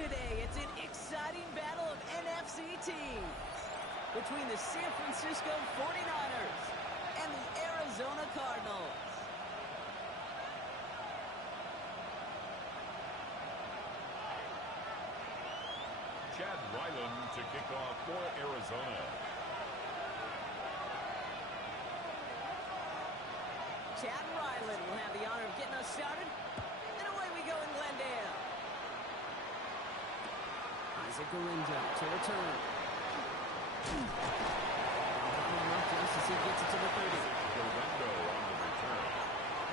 Today, it's an exciting battle of NFC teams between the San Francisco 49ers and the Arizona Cardinals. Chad Ryland to kick off for Arizona. Chad Ryland will have the honor of getting us started. And away we go in Glendale. Isaac Garinja to return. Just as he gets it to the 30. Garinja on the return.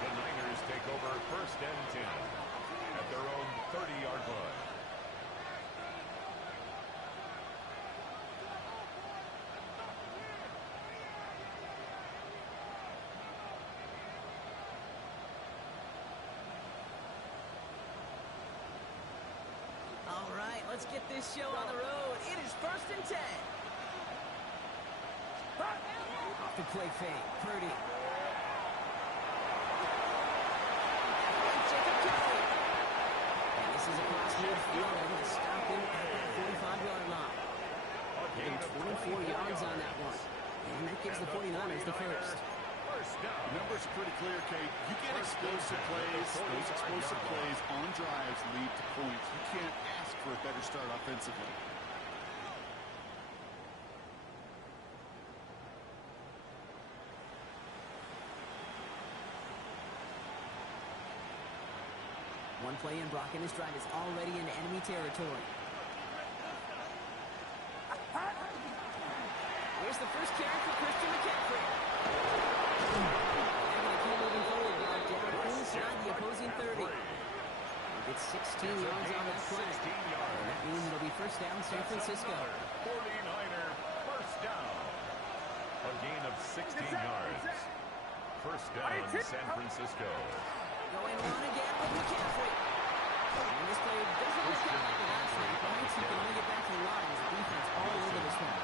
The Niners take over 1st and 10 at their own 30-yard line. All right, let's get this show on the road. It is 1st and 10. Off the play fake, Purdy. Jacob Kelly. And this is across midfield. They're going to stop him at that 45-yard line. Getting 24 yards on that one. And that gives the 49ers the first. The numbers are pretty clear, Kate. You get explosive plays. Those explosive plays on drives lead to points. You can't ask for a better start offensively. One play in, Brock, and his drive is already in enemy territory. Here's the first carry for Christian McCaffrey. They're going to keep moving forward now, down inside the opposing 30. We'll get 16 yards on that play. And that means it'll be 1st down San Francisco. 49er 1st down. A gain of 16 yards. 1st down San Francisco. Going on again with McCaffrey. And this play doesn't work out like the last one. Points, he can only get back to the line. The defense all over this one.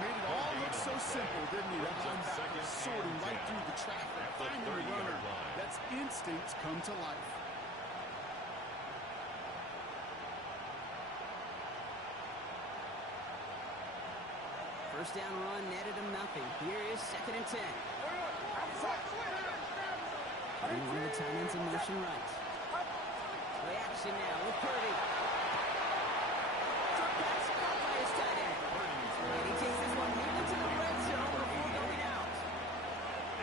Made it all look so simple, didn't he? The linebacker sorting right through the traffic, finding the runner. That's instincts come to life. First down run netted him nothing. Here is 2nd and 10. And one of the tight ends in motion right. Play action now with Purdy. Short pass caught by his tight end. And he takes this one neatly to the red zone before going out.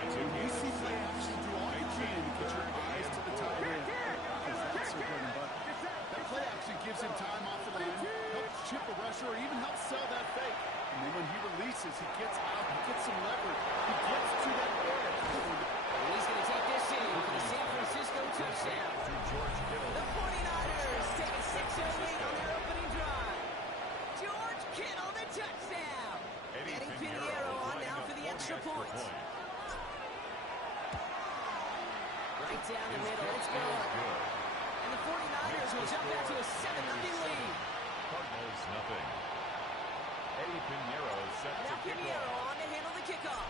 You see play action, do all you can to get your eyes to the tight end. Because that's your bread and butter. That play action gives him time off the line, helps chip a rusher, or even helps sell that fake. And then when he releases, he gets out, he gets some leverage, he gets to that edge. And he's going to take this in for the San Francisco touchdown. The 49ers take a 6-0 lead on their opening drive. George Kittle, the touchdown. Eddie Pinheiro on now for the extra point. Right down the middle, it's good. And the 49ers will jump out to a 7-0 lead. Cardinals nothing. Eddie Pinheiro set to kick Pinheiro off. on to handle the kickoff.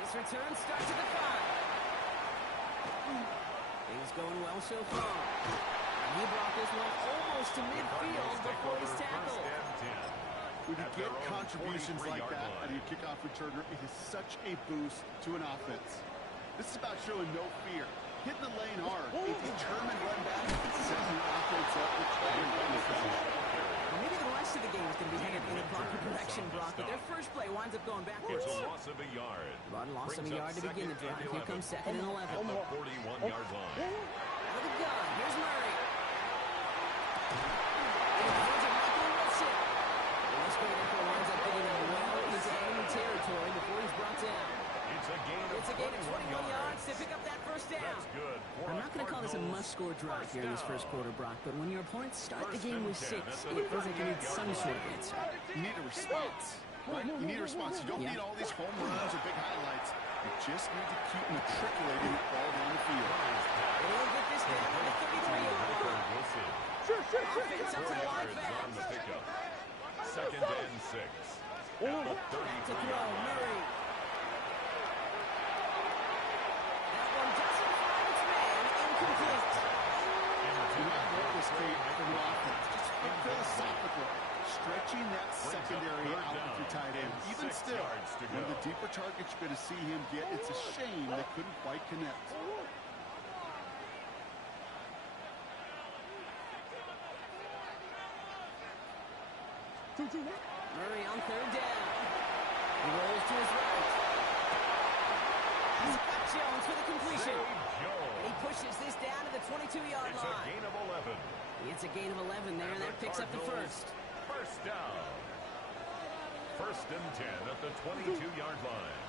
This return starts at the 5. Things going well so far. And he brought this one almost to midfield before he's tackled. When you get contributions like that out of your kickoff returner, it is such a boost to an offense. This is about showing no fear. Hitting the lane hard, a determined run back, setting your offense up with well, maybe the rest of the game is going to be headed in a proper direction, Brock, but their first play winds up going backwards. It's a loss of a yard. Rod loss of a yard to begin the drive. Here comes 2nd and 11. At the 41-yard line. Out of the gun, here's Murray. And the hands of Michael Wilson. And this great effort winds up getting him well into enemy territory before he's brought down. It's a gain of 21 yards to pick up that 1st down. That's good. I'm not going to call this a must-score drive here in this first quarter, Brock, but when your opponents start the game with 6, it feels like you need some sort of answer. You need a response, right? You need a response. You don't need all these home runs or big highlights. You just need to keep matriculating the ball down the field. And he'll get this down to the 33-yard line. Offense up to the line back. 2nd and 6. Back to throw, Murray. That one doesn't find its targets you're going to see him get. It's a shame they couldn't quite connect. Murray on third down. He rolls to his right. He's got Jones for the completion. And he pushes this down to the 22-yard line. It's a gain of 11. It's a gain of 11 there, and that picks up the first. First down. First and 10 at the 22-yard line.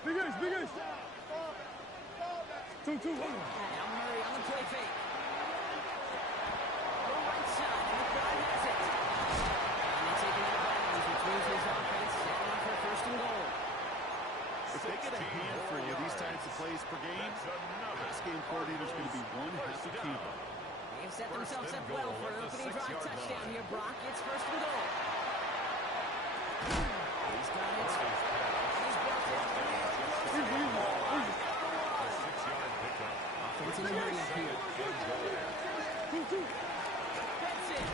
Big ace, big ace. 2-2. Now Murray on the play fake. The right side, and the crowd has it. And they're taking out of bounds, which means his offense setting up for first and goal. If they get a handful of these types of plays per game, pass game coordinator's going to be one happy camper. They've set themselves up well for an opening drive touchdown here, Brock. It's first and goal. He's got it. He's brought it. A 6-yard pickup. Offense in a hurry up here. Benson.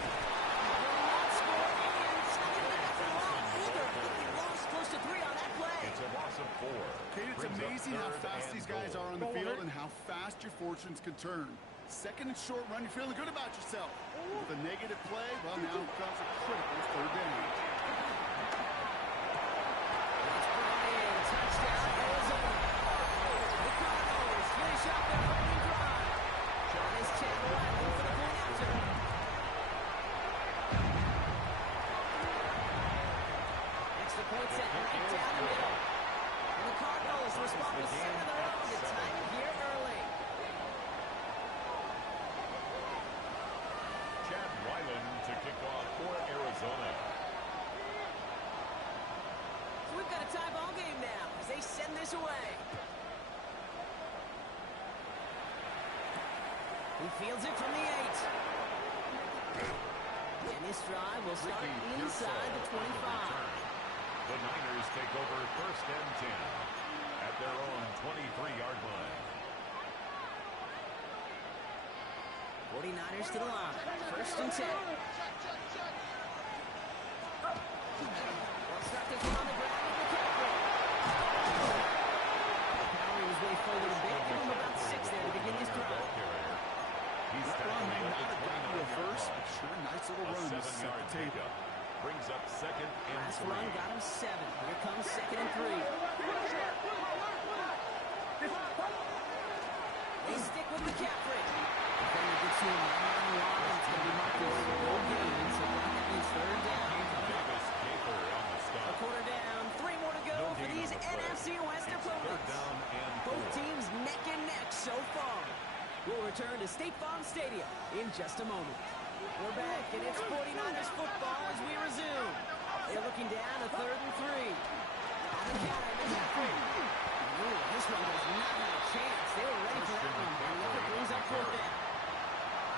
Will not score again. Second and after a while either. He lost close to 3 on that play. It's a loss of 4. Kate, it's amazing how fast these guys are on the field and how fast your fortunes can turn. Second and short run, you're feeling good about yourself. With a negative play, well, now comes a critical third down. It's brought in. Touchdown, Arizona. The Cardinals finish up their opening drive. John is Chad Riley for the point after. Extra point set right down the middle. And the Cardinals respond with 7 of their own to tie it here early. Chad Ryland to kick off for Arizona. So we've got a tie ball game now as they send this away. He fields it from the 8. And this drive will start inside the 25. The Niners take over first and 10 at their own 23-yard line. 49ers to the line. First and 10. They'll start this one on the ground with McCaffrey. Powering his way forward a bit. Give him about 6 there to begin this drive. He's That run may not have gotten you a first, but line. sure, nice little run to set 7-yard the table. pickup. Brings up second and Last 3. run got him 7. Here comes second and 3. They stick with McCaffrey. Defender gets to him right on the line. It's going to be marked as no gain. So Brock, that means third down. Davis Gaither on the A stop. quarter down. 3 more to go No for gain these on the play. NFC West It's opponents. third down and 4. Both teams neck and neck so far. We'll return to State Farm Stadium in just a moment. We're back, and it's 49ers football as we resume. They're looking down a 3rd and 3. On the counter, McCaffrey. Ooh, this one does not have a chance. They were ready for that one. And look, it brings up 4th down.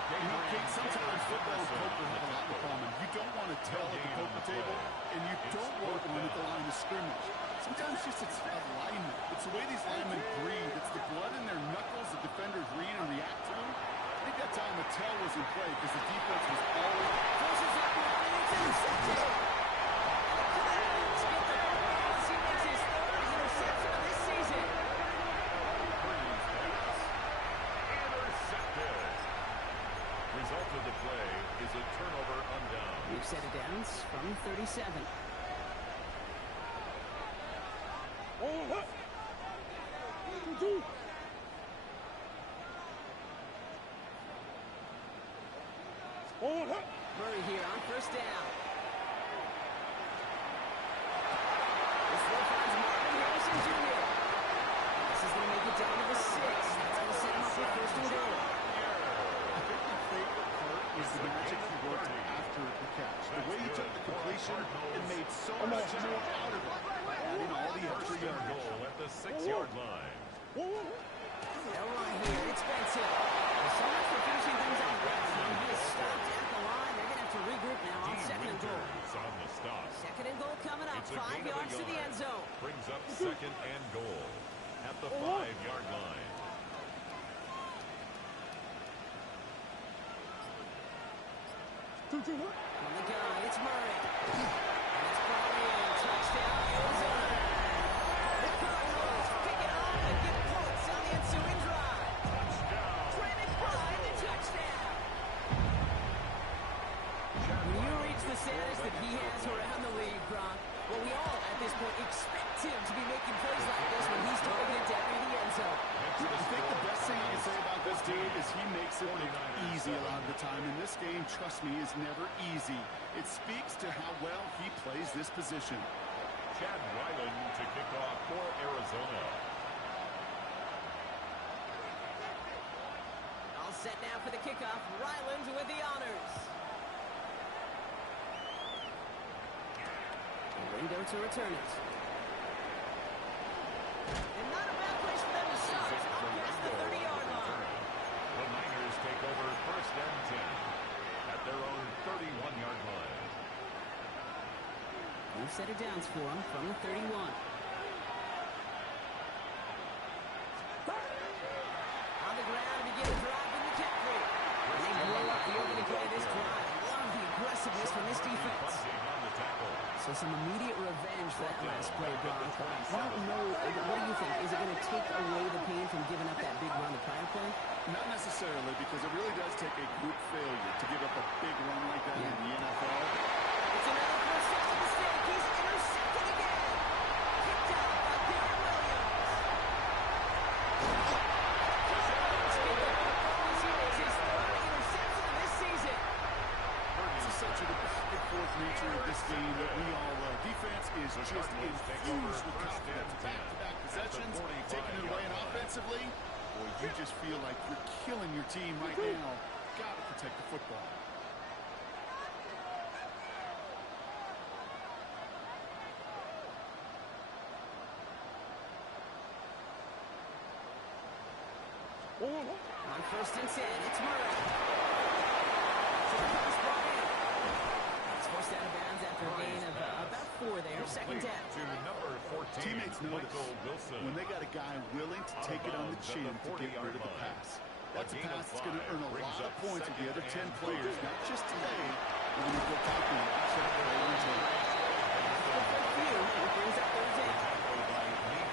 You know, Kate, sometimes football and poker have a lot in common. You don't want to tell at the poker table, and you don't want one at the line of scrimmage. Sometimes just it's alignment. It's the way these linemen breathe. It's the blood in their knuckles the defenders read and react to. I think that time the tell was in play because the defense was always... Forces that one, and it's intercepted. Skip the pass. He makes his 3rd interception of this season. Intercepted. Result of the play is a turnover on down. We've set it downs from 37. Murray here on first down. This throw finds Marvin Harrison Jr. This is going to make it down to the 6. That's going to set him up with first and goal. I think my favorite part is the magic he worked after the catch. The way he took the completion and made so much more out of it by adding all the extra First and yardage. goal at the 6-yard line. They'll run here. It's Benson. So much for finishing things on the ground. He is stopped at the line. They're going to have to regroup now on second and goal. Winters on the stop. Second and goal coming up. It's a 5 gain of a yards to the yard. end zone. Brings up second and goal at the 5-yard line. On the gun, it's Murray. And it's brought in. Touchdown, Arizona. to be making plays like this when he's targeted down near the end zone. I think the best thing I can say about this dude is he makes it look easy a lot of the time. And this game, trust me, is never easy. It speaks to how well he plays this position. Chad Ryland to kick off for Arizona. All set now for the kickoff. Ryland with the honors. Window to return it. And not a bad place for them to start. Up past the 30-yard line. The Niners take over 1st and 10 at their own 31-yard line. New set of downs for him from the 31. On the ground to begin the drive in the McCaffrey. And they blow up the opening play of this drive. Love the aggressiveness from this defense. So some immediate revenge for that last play, Bronco. I don't know, what do you think? Is it going to take away the pain from giving up that big run the prior play? Not necessarily, because it really does take a group failure to give up a big run like that in the NFL. It's another first down mistake. He's intercepted again. Kicked out by Darren Williams. It's his third interception of this season. This is such a back-and-forth nature of this game that we all love. Defense is just infused with confidence. Back-to-back possessions, taking it away and offensively. Boy, you just feel like you're killing your team right now. Got to protect the football. On 1st and 10, it's Murray. To the pass brought in. It's forced out of bounds after a gain of about 4 there. 2nd down. To number 14, Teammates notice Michael Wilson. when they got a guy willing to take it on the chin to get rid of the pass. That's a pass that's going to earn a lot of points with the other 10 players, not just today, but when we go talking about check play and tape. It brings up 3rd down.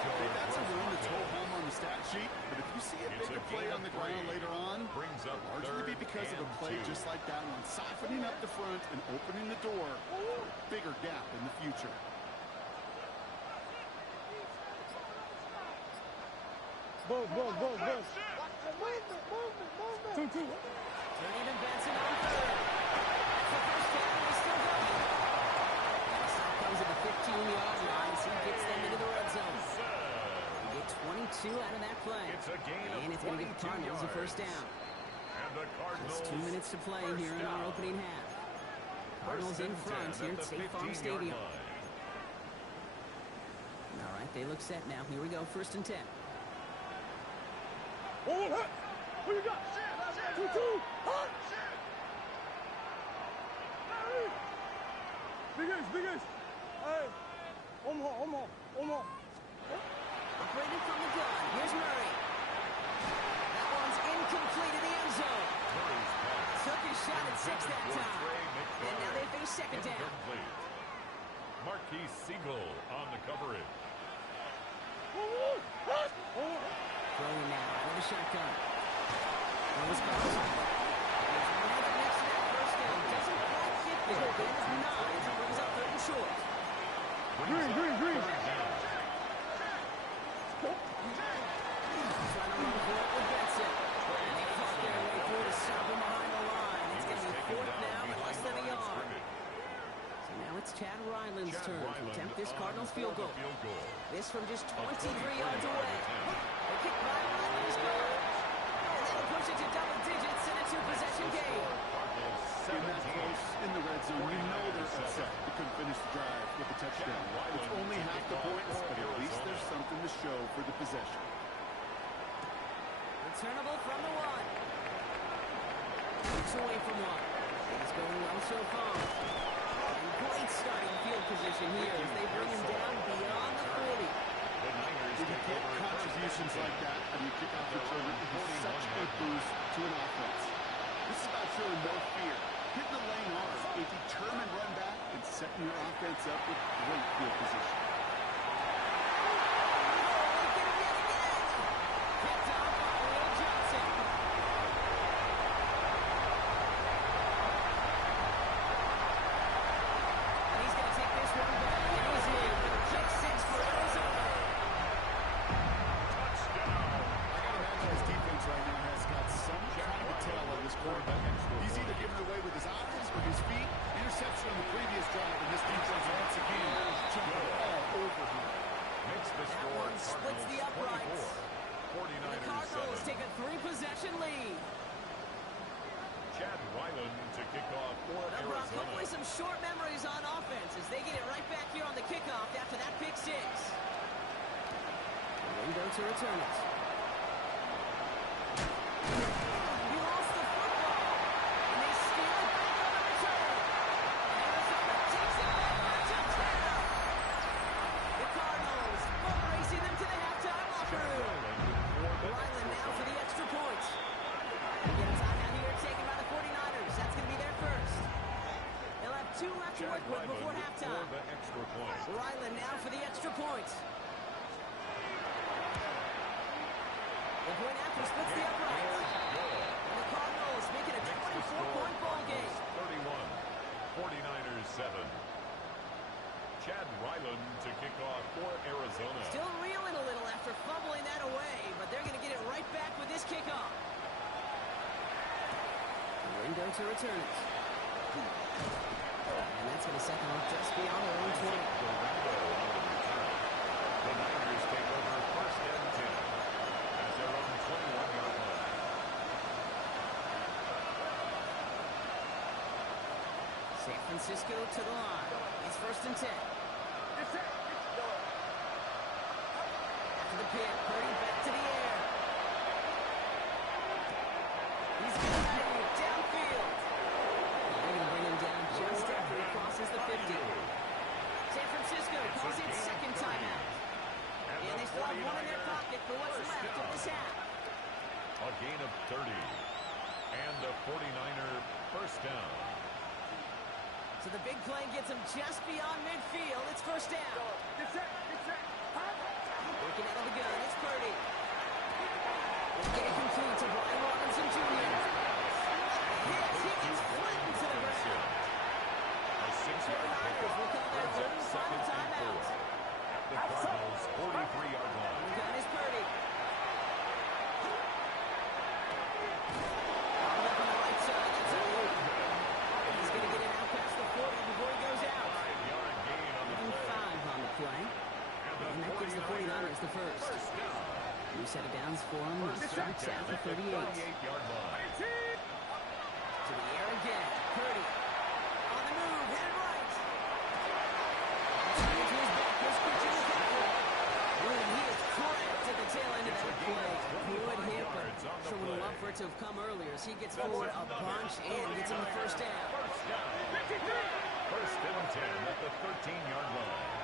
Okay, that's a run that's hold home on the stat sheet, but if you see a bigger play on the ground later on, largely be because of a play just like that one, softening up the front and opening the door for a bigger gap in the future. Boom, boom, boom, boom. 2-2. Turning and Benson on 3rd. That's the first down, and he's still going. And stop comes at the 15-yard line as he gets them into the red zone. They get 22 out of that play. And it's going to give the Cardinals a first down. Just 2 minutes to play here in our opening half. Cardinals in front here at State Farm Stadium. All right, they look set now. Here we go, 1st and 10. Who you got? 2-2. Big ace. Hey. Omaha. Operated from the gun. Here's Murray. That one's incomplete in the end zone. Took his shot at 6 that time. And now they face 2nd down. Marquis Siegel on the coverage. Throwing now for the shotgun. That was close. There's one up next to that first down. Doesn't quite get there. It is 9. It brings up 3rd and short. Green. Trying to run for it with Benson. And they fought their way through to stop him behind the line. It's going to be 4th now and less than a yard. So now it's Chad Ryland's turn to attempt this Cardinals field goal. This from just 23 yards away. The kick by Ryland is good. And that'll push it to double digits in a 2-possession game. In that close in the red zone, you know they're upset. They couldn't finish the drive with a touchdown. It's only half the points, but at least there's something to show for the possession. Returnable from the 1. Looks away from 1. It's going well so far. And great starting field position here as they bring him down beyond the 40. When you get contributions like that and you kick off return, it is such a boost to an offense. This is about showing no fear. Hitting the lane hard, a determined run back, and setting your offense up with great field position. Picked off by Will Johnson. And he's going to take this one back. It was in for the kick 6 for Arizona. That one splits the uprights. 49ers The Cardinals 7. take a 3-possession lead. Chad Ryland to kick off for Well, Brock, Arizona. hopefully some short memories on offense as they get it right back here on the kickoff after that pick six. Wingo to return it. He lost the football, and they steal it back on the return. And Arizona takes it back for a touchdown. The Cardinals boat racing them to the halftime locker room. Ryland now for the extra points. We get a timeout here taken by the 49ers. That's going to be their first. They'll have 2 left to work with before halftime. For the extra point. Ryland now for the extra point. The point after splits the uprights. And the Cardinals make it a 24-point ball game. 31. 49ers 7. Chad Ryland to kick off for Arizona. Still reeling a little after fumbling that away, but they're going to get it right back with this kickoff. Wingo to return it. And that's going to set them up just beyond their own 20. The Niners take over first and 10 at their own 21-yard line. San Francisco to the line. It's first and 10. After the pick, Purdy back to the air. He's going to have it downfield. They're going to bring him down just after he crosses the 50. San Francisco calls it second timeout. And they still have one in their pocket for what's left of this half. A gain of 30. And a 49er first down. So the big play gets him just beyond midfield. It's first down. Working out of the gun, it's Purdy. We'll get it complete to Brian Robinson Jr. He gets flattened to the ground. A 6-yard pickup Will call their brings up third second final and 4 timeout. at the Cardinals' 43-yard line. The gun is Purdy. Balled up on the right side. That's a loop. He's going to get it out past the 40 before he goes out. 5-yard gain on the And play. 5 on the play. And that gives the 49ers the first. First down. New set of downs for him. He starts at the 38. 38-yard line. To the air again. Purdy. On the move. Headed right. Turning to his back. Here's Christian McCaffrey. Boy, he is cracked at the tail end of that play. Good hit, but sure would love for it to have come earlier as he gets forward a bunch and gets him the first down. First down. First and 10 at the 13-yard line.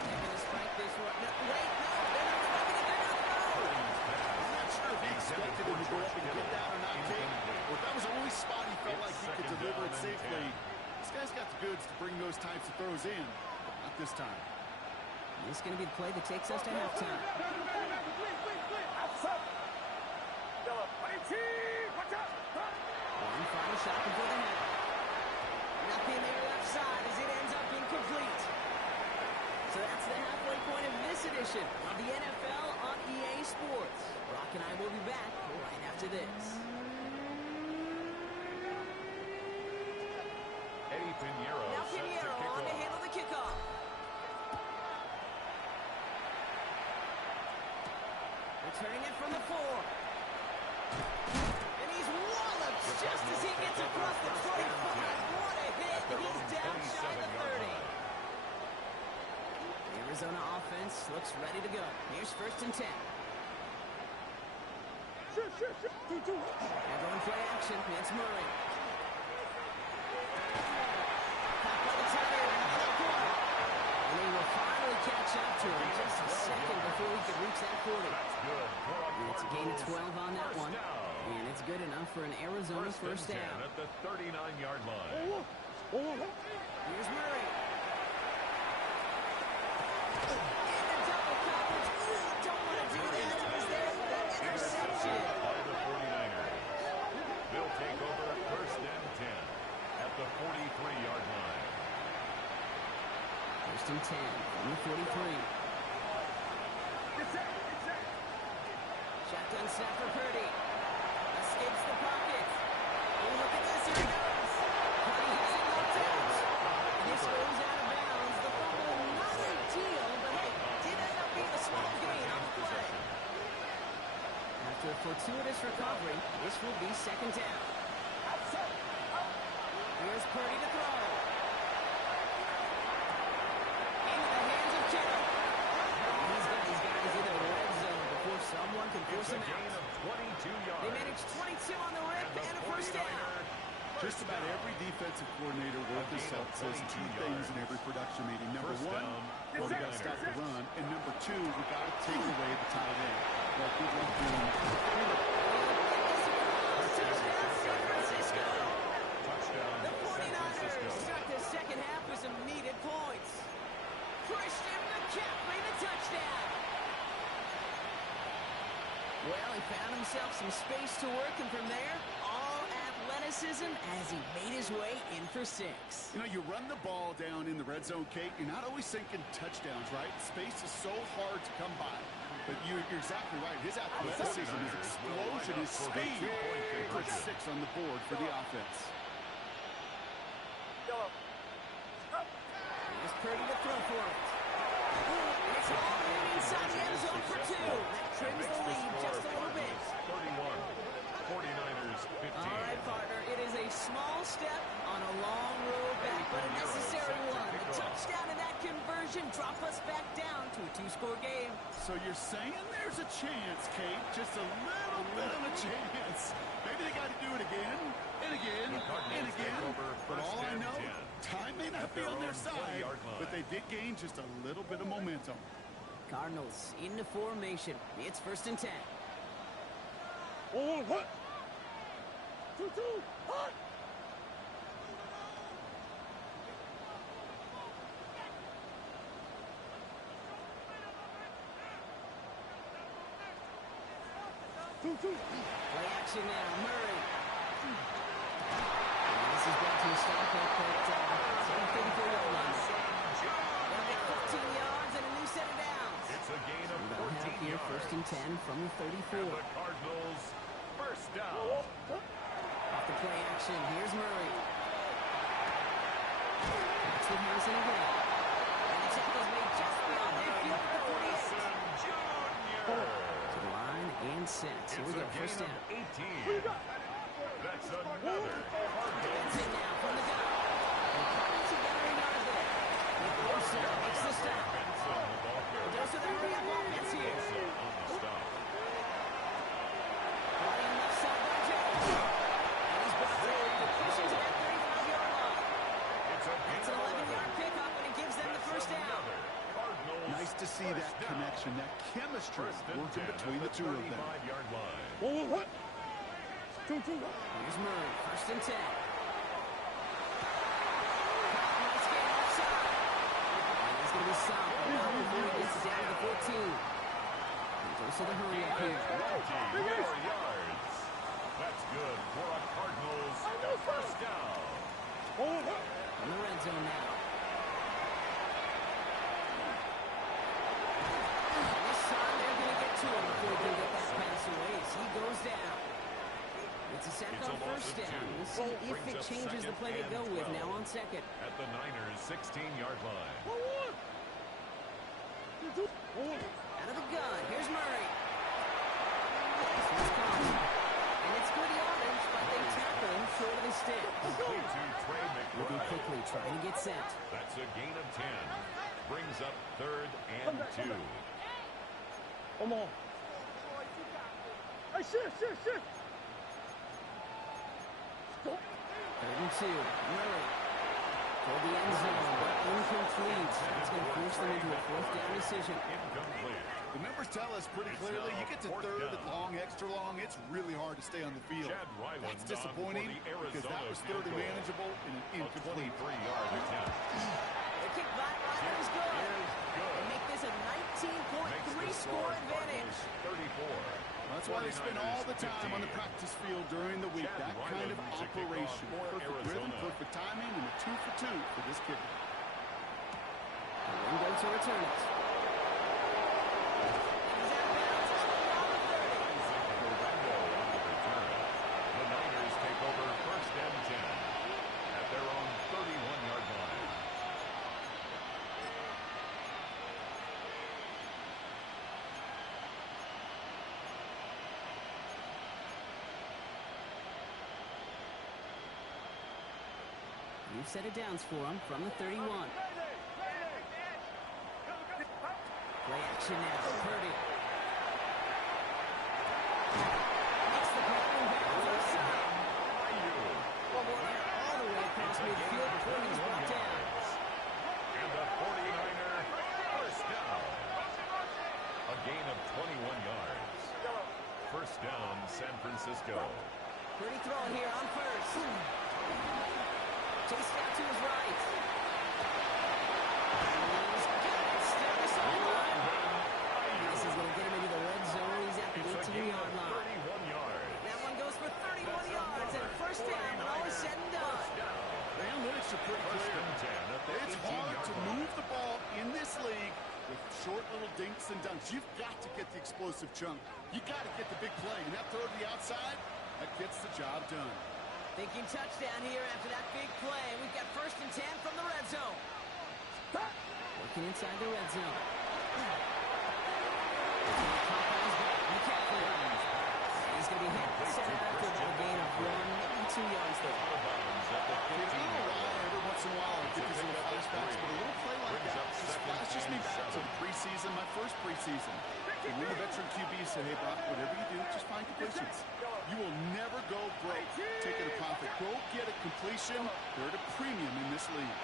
They're going to strike this one. No, wait, no. They're not striking it. They're not throwing. I'm not sure if he expected him to go up and get that or not, Kate. Or if that was the only spot he felt like he could deliver it safely. This guy's got the goods to bring those types of throws in, but not this time. This is going to be the play that takes us to halftime. One final shot before the half. Nothing there left side as it ends up incomplete. So that's the halfway point of this edition of the NFL on EA Sports. Brock and I will be back right after this. Eddie Pinheiro Now set to Pinheiro kick on to off. handle the kickoff. Returning it from the 4. And he's walloped just as he gets across the 25. What a hit. He's down shy of the 30. The Arizona offense looks ready to go. Here's first and 10. They're going play action. It's Murray. Caught by the tight end into the corner. And they will finally catch up to him just a second before he could reach that 40. That's good. And it's a gain of 12 on that First one. down. And it's good enough for an Arizona first and 10 down. at the 39-yard line. Here's Murray. Into double coverage. Ooh, don't want to do that. It was there for that interception. By the 49ers. They'll take over first and 10 at the 43-yard line. First and 10 from the 43. Shotgun snap for Purdy. Escapes the pocket. Oh, look at this. Here he goes. Purdy has it knocked out. And this goes out of bounds. The fortuitous recovery. This will be second down. Here's Purdy to throw. Into the hands of Kittle. He's got these guys into the red zone before someone can force him out. Of 22 yards. They managed 22 on the rip and a first down. Just about every defensive coordinator worth his salt says two things in every production meeting. Number one, well, we got to stop the run. And number two, we got to take away the tight end. Well, good luck doing that. Touchdown, San Francisco. Touchdown, The San 49ers Francisco. start the second half with some needed points. Christian McCaffrey, the touchdown. Well, he found himself some space to work, and from there, all athleticism as he made his way in for 6. You know, you run the ball down in the red zone, Kate, you're not always thinking touchdowns, right? Space is so hard to come by. But you're exactly right. His athleticism, his explosion, his speed puts 6 on the board for the offense. Here's Purdy to throw for it. It's all in inside the end zone for 2. That trims the lead just a little bit. 31. 49ers 15. All right, partner, it is a small step on a long road back, but a necessary one. The touchdown and that conversion drop us back down to a 2-score game. So you're saying there's a chance, Kate, just a little bit of a chance. Maybe they got to do it again, and again, and again. But all I know, time may not be on their side, but they did gain just a little bit of momentum. Cardinals into formation. It's 1st and 10. Oh, what? 2-2, hot! Play action now, Murray. And this is brought to a stop at the 34-yard line. They'll get 15 yards and a new set of downs. It's a gain of They'll have 14 here yards. 1st and 10 from the 34. And the Cardinals first down. Off the play action, here's Murray. That's with Harrison again. And the tackle's made just beyond midfield at the 48. Harrison Jr. To the line and set. Here we It's go, a first gain down. of 18. That's another Cardinals. It's in now from the gun. And coming together a yard there. Nick Wilson makes the stop. Benson, the ball carrier. Goes to the hurry-up offense here. Benson on the stop. Playing left side by Jones. And he's brought through to push into that 35-yard line. It's a gain It's an of 11-yard pickup, and it gives them the first down. another Cardinals Nice to see that first down. connection, that chemistry First and working 10 between at the two of them. 35-yard line. Oh, what? 2-2. Here's Murray, 1st and 10. Nice game offside. And he's going to be stopped now before he gets down to the 14. He goes to the hurry-up here. 24 yards. That's good for a Cardinals first down. Oh, what? In the red zone now. And this time they're going to get to him before he can get that pass away as he goes down. It's a sack It's on a loss first of down. 2. We'll see if Brings it up changes the second play they and go with 12. now on second. At the Niners' 16-yard line. Oh, what? 2-2. Oh, what? Out of the gun, here's Murray. This one's caught. And it's good yardage, but they tackle him short of the stick. Complete to Trey Moving McBride. quickly, trying to get set. That's a gain of 10. Brings up 3rd and 2. Come on. Hey, shit. 3rd and 2, Murray. For the end zone, but incomplete. That's going to force them into a 4th down decision. Incomplete. The numbers tell us pretty clearly, you get to Fourth 3rd down. and long, extra long, it's really hard to stay on the field. Chad Ryland That's on disappointing for the because that was Arizona 3rd and field goal. manageable and an A incomplete. 23-yard attempt. The kick by Ryder is good. They make this a 19.3 score advantage. 34. That's why they spend all the time on the practice field during the week. Chad That kind of Ryland to kick off operation. for Perfect rhythm, Arizona. perfect timing, and a 2 for 2 for this kicker. And Ringo to return it. And he's out of bounds around the 30. Orlando on the return. The Niners take over 1st and 10 at their own 31-yard line. New set of downs for him from the 31. Play action now. Purdy. Makes the grab and bounds outside. All the way across midfield before he's brought down. And the 49er first down. A gain of 21 yards. First down, San Francisco. Pretty throw here on first. Chased out to his right. He's got it. Still the sideline. This is going to get him into the red zone. He's at the 18-yard line. 31 yards. That one goes for 31 yards and a first down when all is said and done. The analytics are pretty First clear. and 10 at the It's 18-yard hard to line. move the ball in this league with short little dinks and dunks. You've got to get the explosive chunk. You got to get the big play. And that throw to the outside, that gets the job done. Thinking touchdown here after that big play. We've got first and 10 from the red zone. Working inside the red zone. He's going to be hit. Set out after about a gain of 1, 2 yards there. Every once in a while, I get these little flashbacks, but a little play like that just flashes me back to the preseason, my first preseason. And when the veteran QB said, hey, Brock, whatever you do, just find completions. You will never go broke taking a profit. Go get a completion. They're at a premium in this league.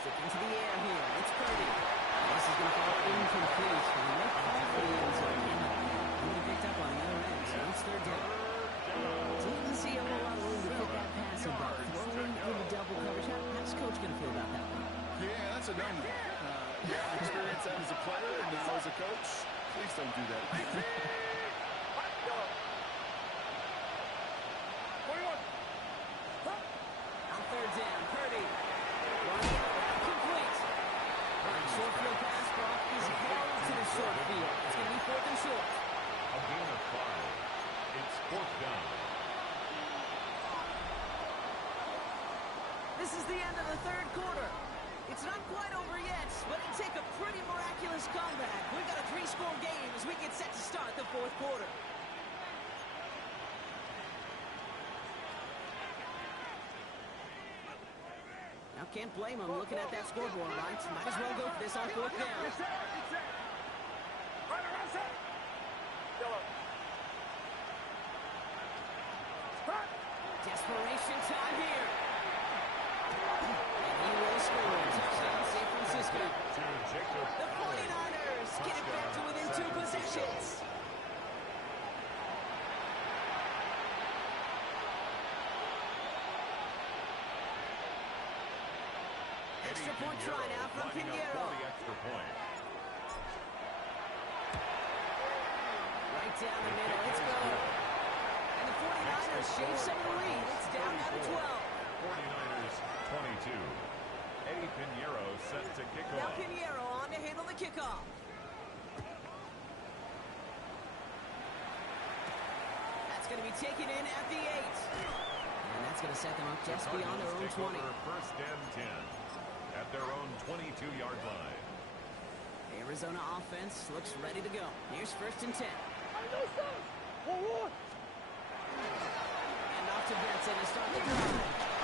Sticking to the air here. It's Purdy. This is going to fall incomplete. And no call for the end zone. He picked up on the other end, so it's third down. Didn't see a whole lot of room to put that pass in, but throwing into double coverage. How's Coach going to feel about that one? Yeah, that's a no-no. Experience that as a player and now as a coach. Please don't do that again. On third down, Purdy. Running out, complete. Short field pass, Brock is held to the short field. It's going to be fourth and short. A gain of 5. It's fourth down. This is the end of the third quarter. It's not quite over yet, but it'll take a pretty miraculous comeback. We've got a 3-score game as we get set to start the fourth quarter. Now can't blame him looking at that scoreboard, right? Might as well go for this on fourth down. Desperation time here. And he will score. Touchdown, San Francisco. The 49ers get it back to within 2 possessions. Extra point try now from Pinheiro. Right down the middle. Let's go. And the 49ers shave some of the lead. It's down now to 12. 49ers 22. Eddie Pinheiro set to kick Now off. Pinheiro on to handle the kickoff. That's going to be taken in at the 8. And that's going to set them up just beyond their own 20. First and 10 at their own 22-yard line. Arizona offense looks ready to go. Here's first and 10. And off to Benson to start the drive.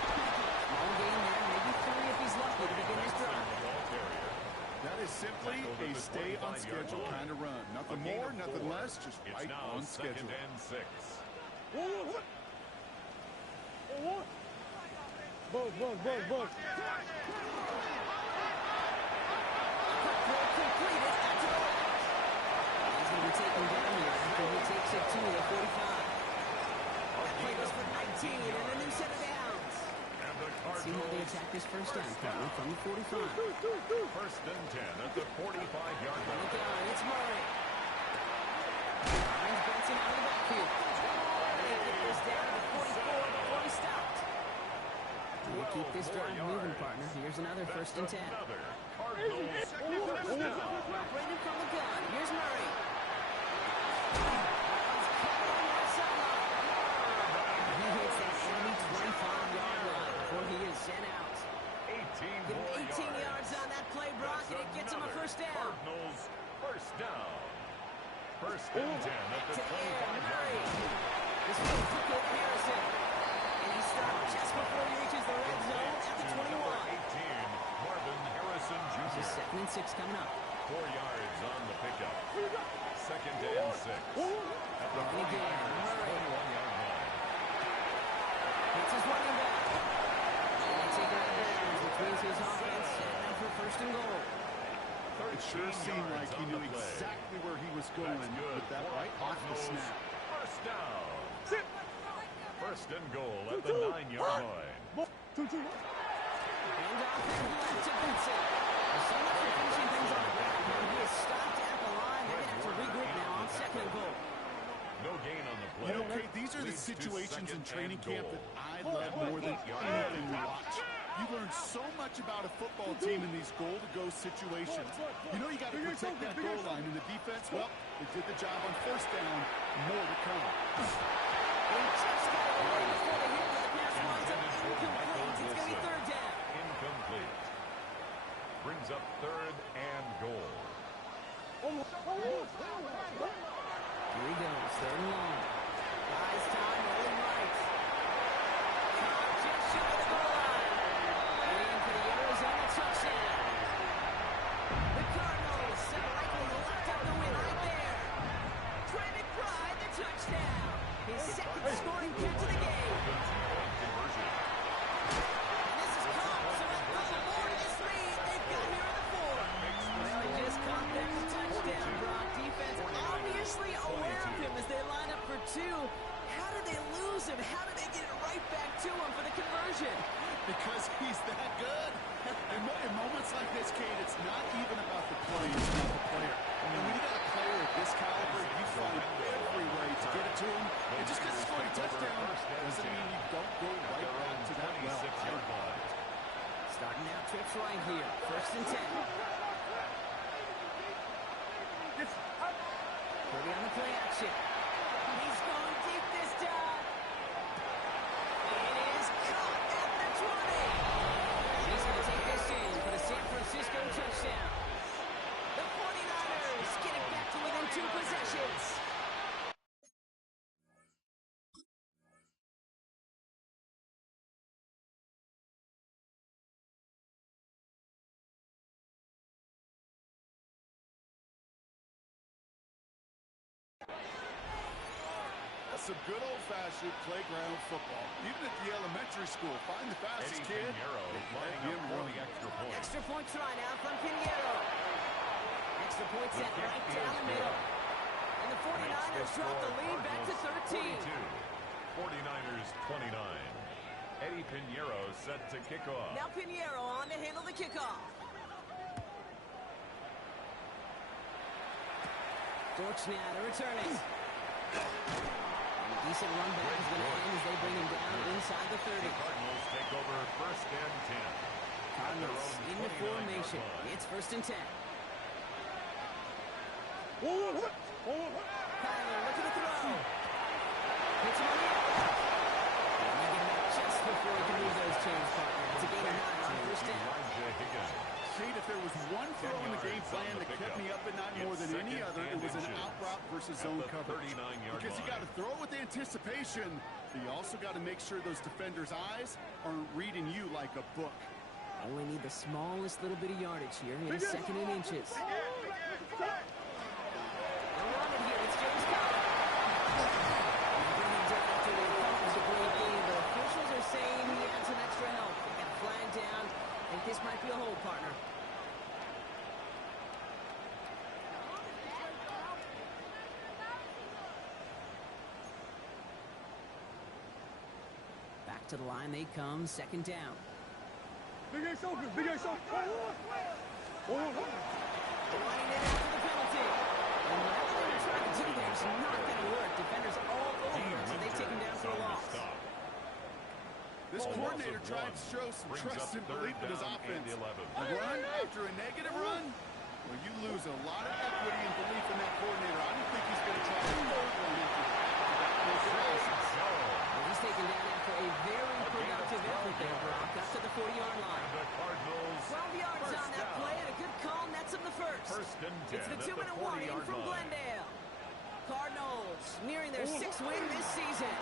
Small gain there, maybe 3 if he's lucky to begin his drive. That is simply a stay-on-schedule kind of run. Nothing more, nothing less, just right on schedule. Second and 6. Buzz. Completed at the left. He's going to be taken down here after he takes it to the 45. That play goes for 19 and a new set of downs. And the Let's see how they attack this first down, partner, from the 45. First and 10 at the 45-yard On the line. gun, it's Murray. Finds Benson out of the backfield. They get this down to the 44 before he stopped. We'll keep this drive moving, partner. Here's another first and 10. Another Cardinals first down. Operated from the gun. Here's Murray. He hits that enemy 25-yard line before he is sent out. 18 yards on that play, Brock, and it gets him a first down. Cardinals first down. First and 10 at the To the air, 25-yard Murray. line. This one quickly to Harrison. And he stopped just before he reaches the red zone at the 21. 18, Marvin Harrison This is Jr. 2nd and 6 coming up. 4 yards on the pickup. 2nd and 6. At the And again, 21-yard line. Hits his running back. And they take out of bounds, which means his offense set up for 1st and goal. It sure seemed like he knew exactly where he was going with that right off the snap. First down. 1st and goal at the 9-yard line. And off and left to Vincent. So much for finishing things on the ground here. He is stopped at the line. They're going to have to regroup now on 2nd and goal. No gain on the play. You know, Kate, these are the Leads to situations in 2nd training and camp goal. that I love more than anything to watch. You learn so much about a football team in these goal-to-go situations. You know you got to protect that goal line, and the defense, well, they did the job on 1st down. More to come. They just got away before they hit the pass winds up incomplete. It's going to be 3rd down. Incomplete. Brings up 3rd and goal. Here he goes, 3rd and long. Buys time, rolling right. Caught just shy of the goal line. And for the Arizona touchdown. The Cardinals have likely locked up the win right there. Trey McBride, the touchdown. His 2nd scoring catch of the game. Conversion. And this is caught, so a couple more to this lead. They've got here in the 4th. Well, he just caught that touchdown, Brock. Defense obviously aware of him as they line up for 2. How did they lose him? How did they get it right back to him for the conversion? Because he's that good. In moments like this, Kate, it's not even about the play, it's about the player. And when you got a player of this caliber, you find every way to get it to him. And just because he scored a touchdown doesn't mean you don't go right back to that well. 26-yard line. Starting out trips right here. 1st and 10. Purdy on the play action. He's going deep this time. It is caught at the 20. He's going to take this in for the San Francisco touchdown. The 49ers get it back to within 2 possessions. That's some good old-fashioned playground football. Even at the elementary school, find the fastest Eddie kid. Pinheiro lining up for the extra point. Extra point try now from Pinheiro. Extra point set right down the middle. And the 49ers drop the lead back to 13. 49ers 29. Eddie Pinheiro set to kick off. Now Pinheiro on to handle the kickoff. Dortch now to return it. And a decent run back is going to end as they bring him down inside the 30. The Cardinals take over 1st and 10. Cardinals in the formation. It's 1st and 10. Kyler, look at the throw. Hits him on the outside. And they get him out just before he can move those chains, partner. It's a gain of 9 on 1st down. Kate, if there was one throw in the game plan that kept me up at night more than any other, it was an out route versus zone coverage. Because you got to throw with anticipation, but you also got to make sure those defenders' eyes aren't reading you like a book. Only need the smallest little bit of yardage here in 2nd and inches. They're on it here. It's James Conner. Bring him down after the offense a great game, but officials are saying he had some extra help. They got flagged down. I think this might be a hold, partner. Back to the line they come, 2nd down. Big Ace open, Big Ace open. Running in after the penalty. And whatever they were trying to do there is not going to work. Defenders all over, so they take him down for a loss. This coordinator tried to show some trust and belief in his offense. A run after a negative run? Well, you lose a lot of equity and belief in that coordinator. I don't think he's going to try a third one after that. Well, he's taken down after a very productive effort there, Brock. Up to the 40-yard line. The Cardinals 12 yards on that play, and a good call nets him the first. 1st and 10. It's the 2-1 in from Glendale. Cardinals nearing their 6th win this season.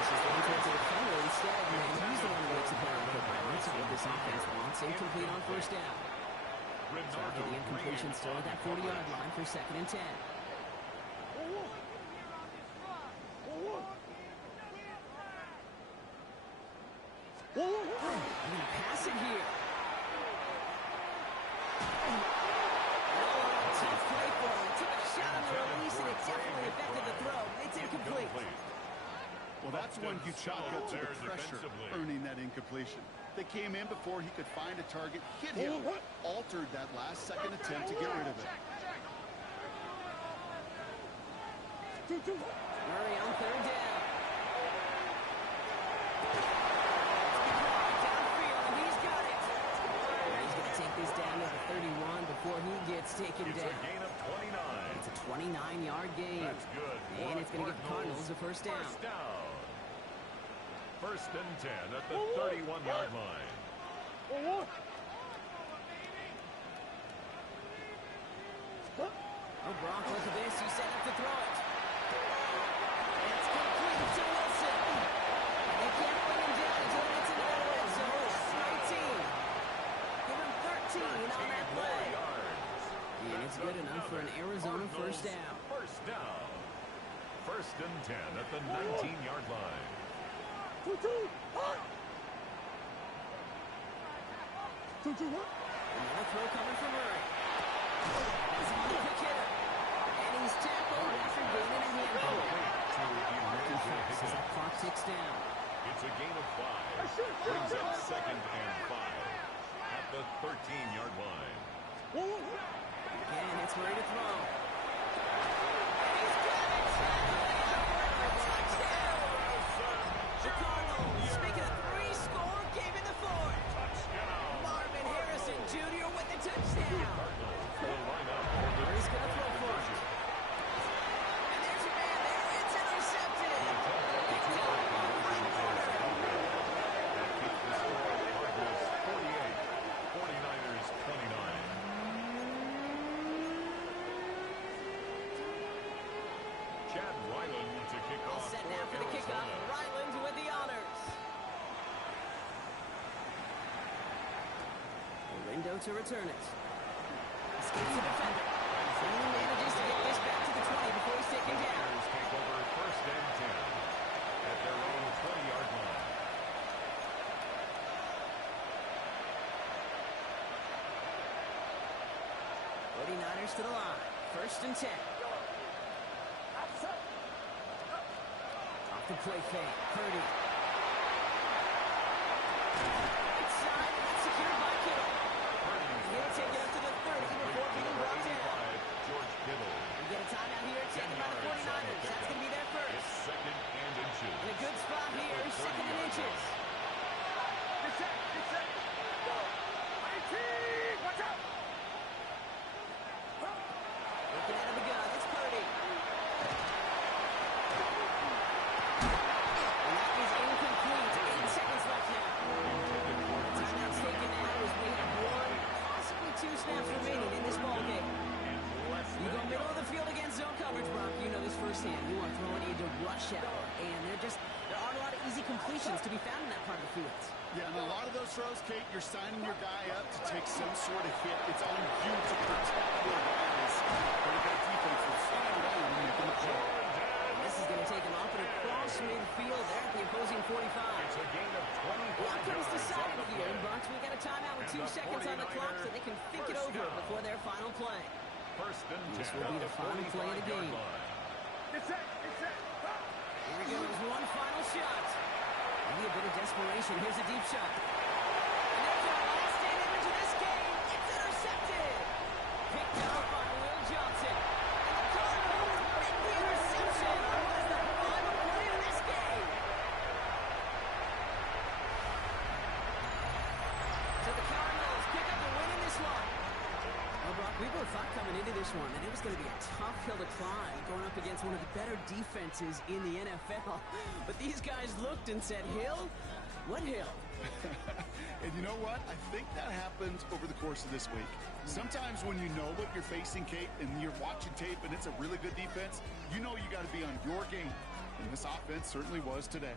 This is going towards the defender instead, and he's the one who makes the play on the football. That's what this offense wants. Incomplete on first down. So after the incompletion, still at that 40-yard line for 2nd and 10. They're going to pass it here. Tough play for him. Took a shot on the release, and it definitely affected the throw. It's incomplete. Well, that's when you chalk up to the pressure earning that incompletion. They came in before he could find a target, hit him, altered that last-second attempt to get rid of it. Murray on 3rd down. Downfield, and he's got it. He's going to take this down to the 31 before he gets taken down. It's a gain of 29. It's a 29-yard gain. That's good. And it's going to give the Cardinals a first down. First down. 1st and 10 at the 31-yard line. Oh, Brock, look at this. He's set up to throw it. And it's complete to Wilson. And they can't bring him down until he gets into that red zone. 19. Give him 13 on that play. And it's good enough for an Arizona first down. First down. 1st and 10 at the 19-yard line. Another throw coming from Murray. That's on the quick hitter. And he's tackled after gaining a handful. As that clock ticks down. It's a gain of 5. Brings up 2nd and 5 at the 13-yard line. Again, it's Murray to throw. And he's got it! Touchdown! The Cardinals, making a 3-score game in the 4th. Marvin Harrison Jr. with the touchdown. Murray's going to throw for it. And there's your man there. It's intercepted. Picked up on the right corner. That keeps the score. Cardinals 48, 49ers 29. Chad Ryland to kick All off set for now for the kickoff. Arizona. Ryland with the honors. Lindo to return it. Escapes the defender. And he manages to get this back to the 20 before he's taken down. Packers take over 1st and 10 at their own 20-yard line. '49ers to the line. 1st and 10. Off the play fake. Purdy. Inside, and that's secured by Kittle. He'll take it up to the 30 before being brought down. George Kittle. We get a timeout here taken by the 49ers. That's going to be their first. It's 2nd and inches. In a good spot here, 2nd and inches. Looking out of the gun, it's Purdy. And that is incomplete. 8 seconds left now. The timeout's taken now as we have 1, possibly 2 snaps remaining in this ballgame. You go middle of the field against zone coverage, Brock. You know this firsthand. You want throwing into rush hour. And there aren't a lot of easy completions to be found in that part of the field. Yeah, and a lot of those throws, Kate, you're signing your guy up to take some sort of hit. It's on you to protect your guys. But you got defense that's staying around when you're going to play. This is going to take him off and across midfield there at the opposing 45. It's a gain of 20. Clock comes decided here, Bucks. We got a timeout with 2 seconds on the clock so they can think it over before their final play. 1st and 10. This will be the final play of the game. Here we go. There's one final shot. Maybe a bit of desperation. Here's a deep shot. And there's our last stand image of this game. It's intercepted. Picked up by Will Johnson. And the Cardinals make the interception on what is the final play of this game. So the Cardinals pick up the win in this one. Well, Brock, we both thought coming into this one that it was going to be a tough hill to climb going up against one of the better defenses in the NFL. But these guys looked and said, Hill? What hill? And you know what? I think that happens over the course of this week. Sometimes when you know what you're facing, Kate, and you're watching tape and it's a really good defense, you know you got to be on your game. And this offense certainly was today.